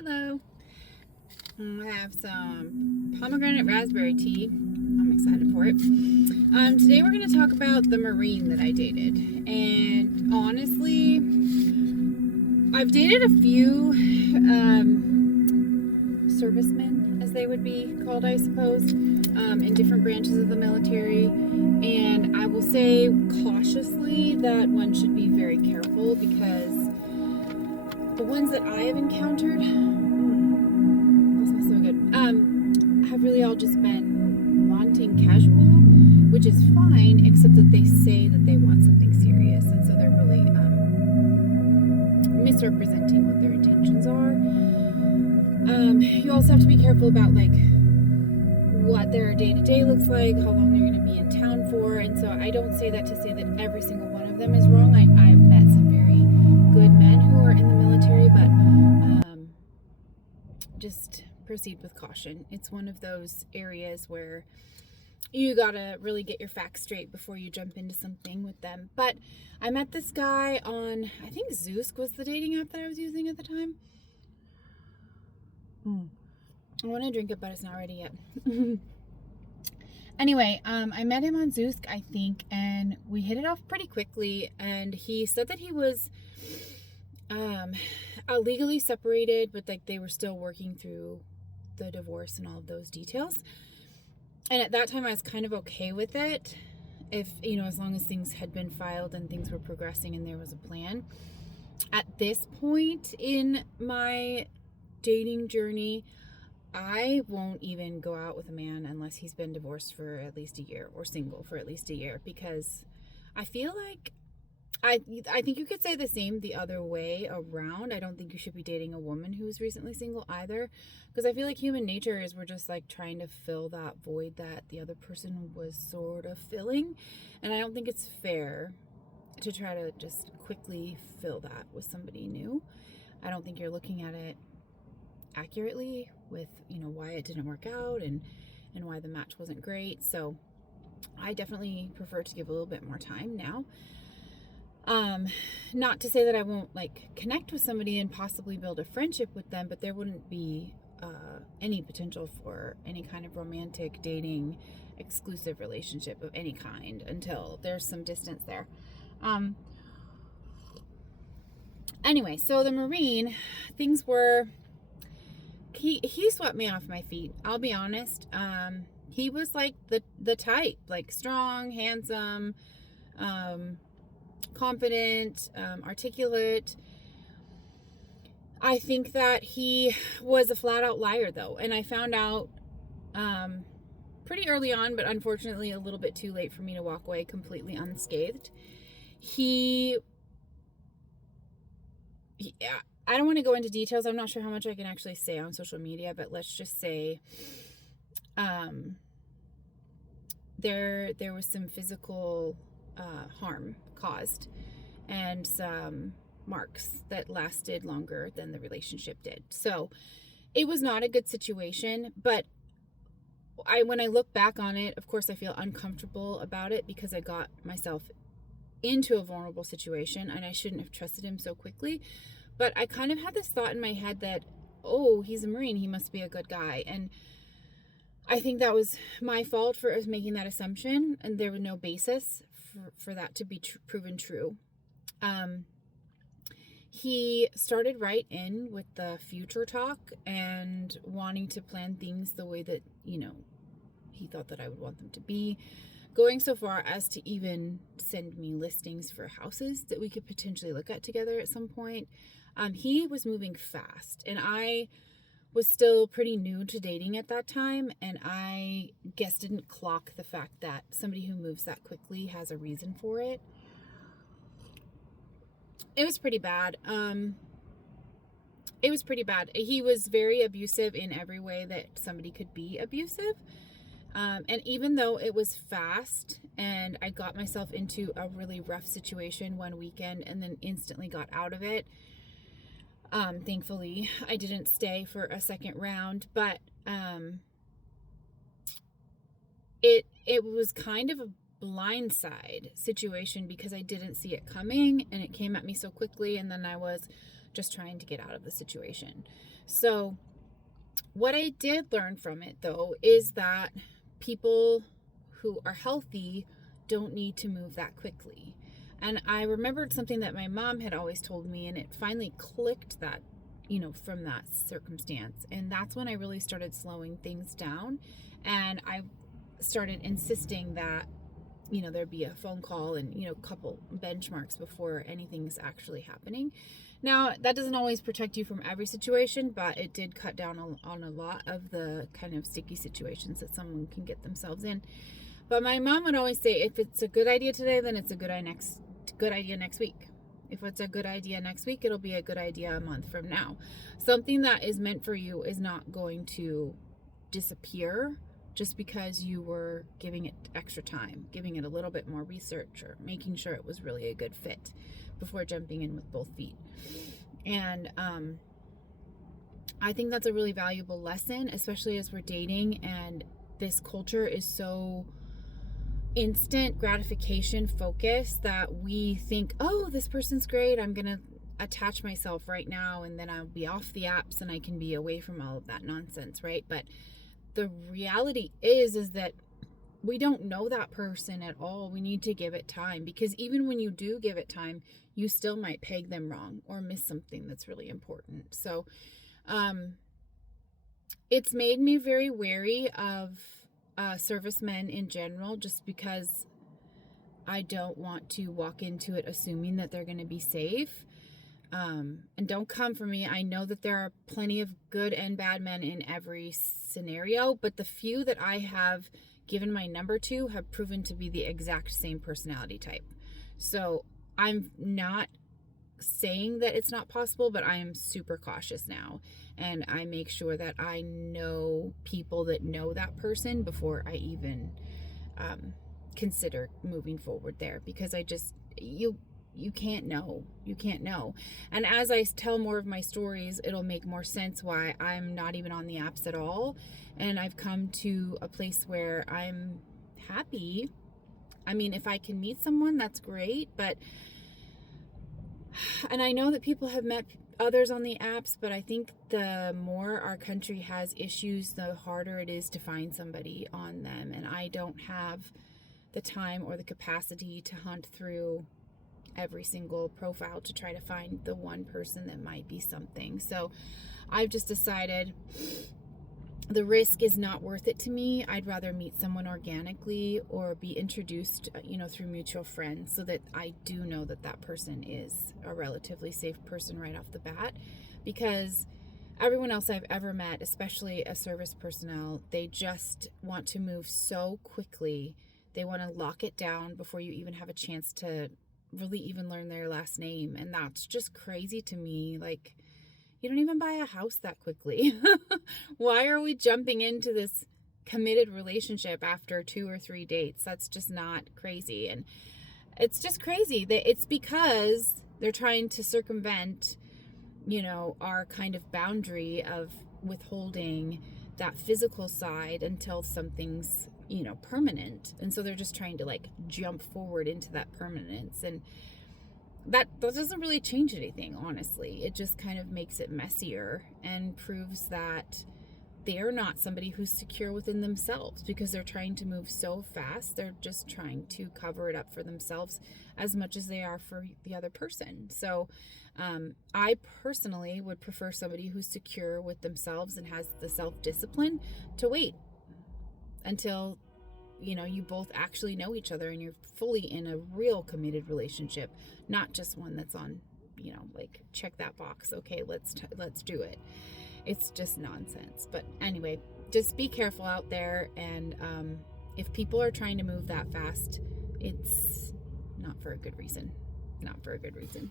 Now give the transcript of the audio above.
Hello. I have some pomegranate raspberry tea. I'm excited for it. Today we're going to talk about the Marine that I dated. And honestly, I've dated a few servicemen, as they would be called, I suppose, in different branches of the military. And I will say cautiously that one should be very careful because the ones that I have encountered, smells so good, have really all just been wanting casual, which is fine, except that they say that they want something serious, and so they're really misrepresenting what their intentions are. You also have to be careful about like what their day-to-day looks like, how long they're going to be in town for, and so I don't say that to say that every single one of them is wrong. I've met some very good men who are in the military, but just proceed with caution. It's one of those areas where you gotta really get your facts straight before you jump into something with them. But I met this guy on, I think Zoosk was the dating app that I was using at the time. I want to drink it, but it's not ready yet. Anyway, I met him on Zoosk, I think, and we hit it off pretty quickly. And he said that he was legally separated, but like they were still working through the divorce and all of those details. And at that time, I was kind of okay with it, if as long as things had been filed and things were progressing and there was a plan. At this point in my dating journey, I won't even go out with a man unless he's been divorced for at least a year or single for at least a year, because I feel like I think you could say the same the other way around. I don't think you should be dating a woman who's recently single either, because I feel like human nature is we're just like trying to fill that void that the other person was sort of filling, and I don't think it's fair to try to just quickly fill that with somebody new. I don't think you're looking at it accurately with why it didn't work out and why the match wasn't great. So I definitely prefer to give a little bit more time now. Not to say that I won't like connect with somebody and possibly build a friendship with them, but there wouldn't be any potential for any kind of romantic dating exclusive relationship of any kind until there's some distance there. Anyway, so the Marine, things were, he swept me off my feet. I'll be honest. He was like the type, like strong, handsome, confident, articulate. I think that he was a flat out liar though, and I found out pretty early on, but unfortunately a little bit too late for me to walk away completely unscathed. I don't want to go into details. I'm not sure how much I can actually say on social media, but let's just say there was some physical harm caused and some marks that lasted longer than the relationship did. So it was not a good situation, but when I look back on it, of course I feel uncomfortable about it because I got myself into a vulnerable situation and I shouldn't have trusted him so quickly. But I kind of had this thought in my head that, oh, he's a Marine, he must be a good guy. And I think that was my fault for making that assumption, and there was no basis for that to be proven true. He started right in with the future talk and wanting to plan things the way that, he thought that I would want them to be, going so far as to even send me listings for houses that we could potentially look at together at some point. He was moving fast, and I was still pretty new to dating at that time, and I guess didn't clock the fact that somebody who moves that quickly has a reason for it. It was pretty bad. He was very abusive in every way that somebody could be abusive. And even though it was fast and I got myself into a really rough situation one weekend and then instantly got out of it, thankfully I didn't stay for a second round, but it was kind of a blindside situation because I didn't see it coming and it came at me so quickly, and then I was just trying to get out of the situation. So what I did learn from it, though, is that people who are healthy don't need to move that quickly. And I remembered something that my mom had always told me, and it finally clicked that, from that circumstance. And that's when I really started slowing things down. And I started insisting that, there'd be a phone call and, a couple benchmarks before anything's actually happening. Now, that doesn't always protect you from every situation, but it did cut down on a lot of the kind of sticky situations that someone can get themselves in. But my mom would always say, if it's a good idea today, then it's a good idea next week. If it's a good idea next week, it'll be a good idea a month from now. Something that is meant for you is not going to disappear just because you were giving it extra time, giving it a little bit more research, or making sure it was really a good fit before jumping in with both feet. And I think that's a really valuable lesson, especially as we're dating, and this culture is so instant gratification focused that we think, oh, this person's great, I'm gonna attach myself right now, and then I'll be off the apps and I can be away from all of that nonsense, right? But the reality is that we don't know that person at all. We need to give it time, because even when you do give it time, you still might peg them wrong or miss something that's really important. So it's made me very wary of servicemen in general, just because I don't want to walk into it assuming that they're going to be safe. And don't come for me. I know that there are plenty of good and bad men in every scenario, but the few that I have given my number to have proven to be the exact same personality type. So I'm not saying that it's not possible, but I am super cautious now. And I make sure that I know people that know that person before I even consider moving forward there, because you can't know. You can't know. And as I tell more of my stories, it'll make more sense why I'm not even on the apps at all. And I've come to a place where I'm happy. I mean, if I can meet someone, that's great. And I know that people have met others on the apps, but I think the more our country has issues, the harder it is to find somebody on them. And I don't have the time or the capacity to hunt through every single profile to try to find the one person that might be something. So I've just decided the risk is not worth it to me. I'd rather meet someone organically or be introduced, through mutual friends, so that I do know that that person is a relatively safe person right off the bat. Because everyone else I've ever met, especially a service personnel, they just want to move so quickly. They want to lock it down before you even have a chance to really even learn their last name. And that's just crazy to me. Like, you don't even buy a house that quickly. Why are we jumping into this committed relationship after 2 or 3 dates? That's just not crazy. And it's just crazy that it's because they're trying to circumvent, our kind of boundary of withholding that physical side until something's permanent. And so they're just trying to jump forward into that permanence, and that doesn't really change anything, honestly. It just kind of makes it messier and proves that they're not somebody who's secure within themselves, because they're trying to move so fast. They're just trying to cover it up for themselves as much as they are for the other person. So I personally would prefer somebody who's secure with themselves and has the self-discipline to wait until you both actually know each other and you're fully in a real committed relationship, not just one that's on, check that box. Okay, let's do it. It's just nonsense. But anyway, just be careful out there. And if people are trying to move that fast, it's not for a good reason. Not for a good reason.